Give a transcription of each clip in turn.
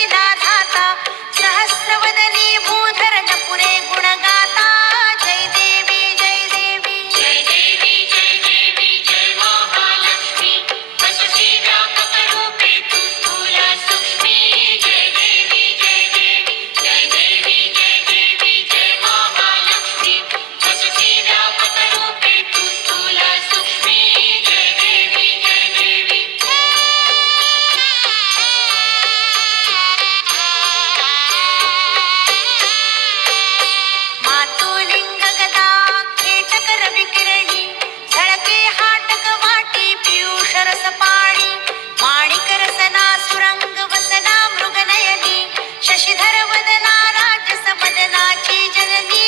विना धाता सहस्रवदनी भूधर नपुरे गुणगाता जय देवी जय देवी जय देवी जय देवी जय महालक्ष्मी वससी व्यापक रूपे तू स्थूल सूक्ष्मी जय देवी जय देवी जय देवी जय देवी जय महालक्ष्मी वससी व्यापक रूपे तू स्थूल सूक्ष्मी जय देवी जय देवी मातुलिंग गदा कीटक रविकिरणी झळके हाटक वाटी पियुष रस पाणी माणिक रसना सुरंग वसना मृगनयनी शशिधर वदना राजस मदनाची जननी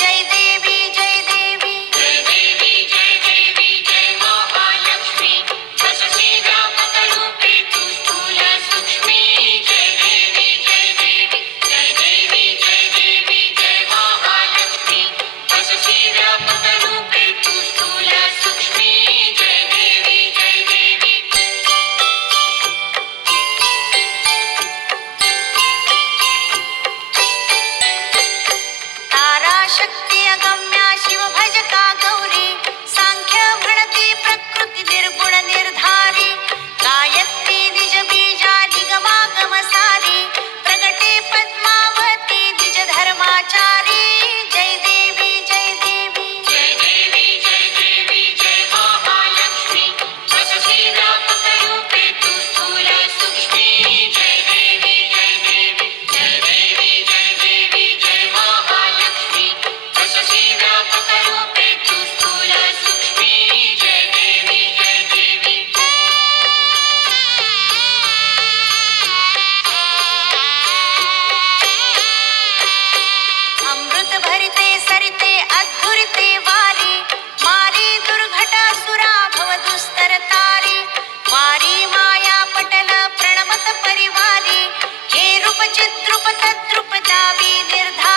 जय देवी जय देवी जय देवी जय देवी जय महालक्ष्मी वससी व्यापक रूपे तू स्थूल सूक्ष्मी जय देवी जय देवी जय देवी जय देवी जय महालक्ष्मी वससी व्यापक रूपे तू स्थूल सूक्ष्मी जय देवी जय देवी तारा शक्ती अगम्या शिव भजका गौरी सांख्य म्हणती प्रकृती निर्गुण निर्धारी गायत्री निज बीजा निगमागम सारी प्रगटे पद्मावती निज धर्माचारी जय देवी जय देवी जय देवी जय देवी जय महालक्ष्मी वससी व्यापक रूपे तू स्थूल सूक्ष्मी जय देवी जय देवी जय देवी जय देवी जय महालक्ष्मी वससी व्यापक रूपे तू स्थूल सूक्ष्मी जय देवी जय देवी अमृत भरिते सरिते अधुरिते वारी मारी दुर्घटासुरा भव दुस्तर तारी वारी माया पटल प्रणमत परिवारी हे रूप चिद्रूप तद्रूप दावी निर्धारी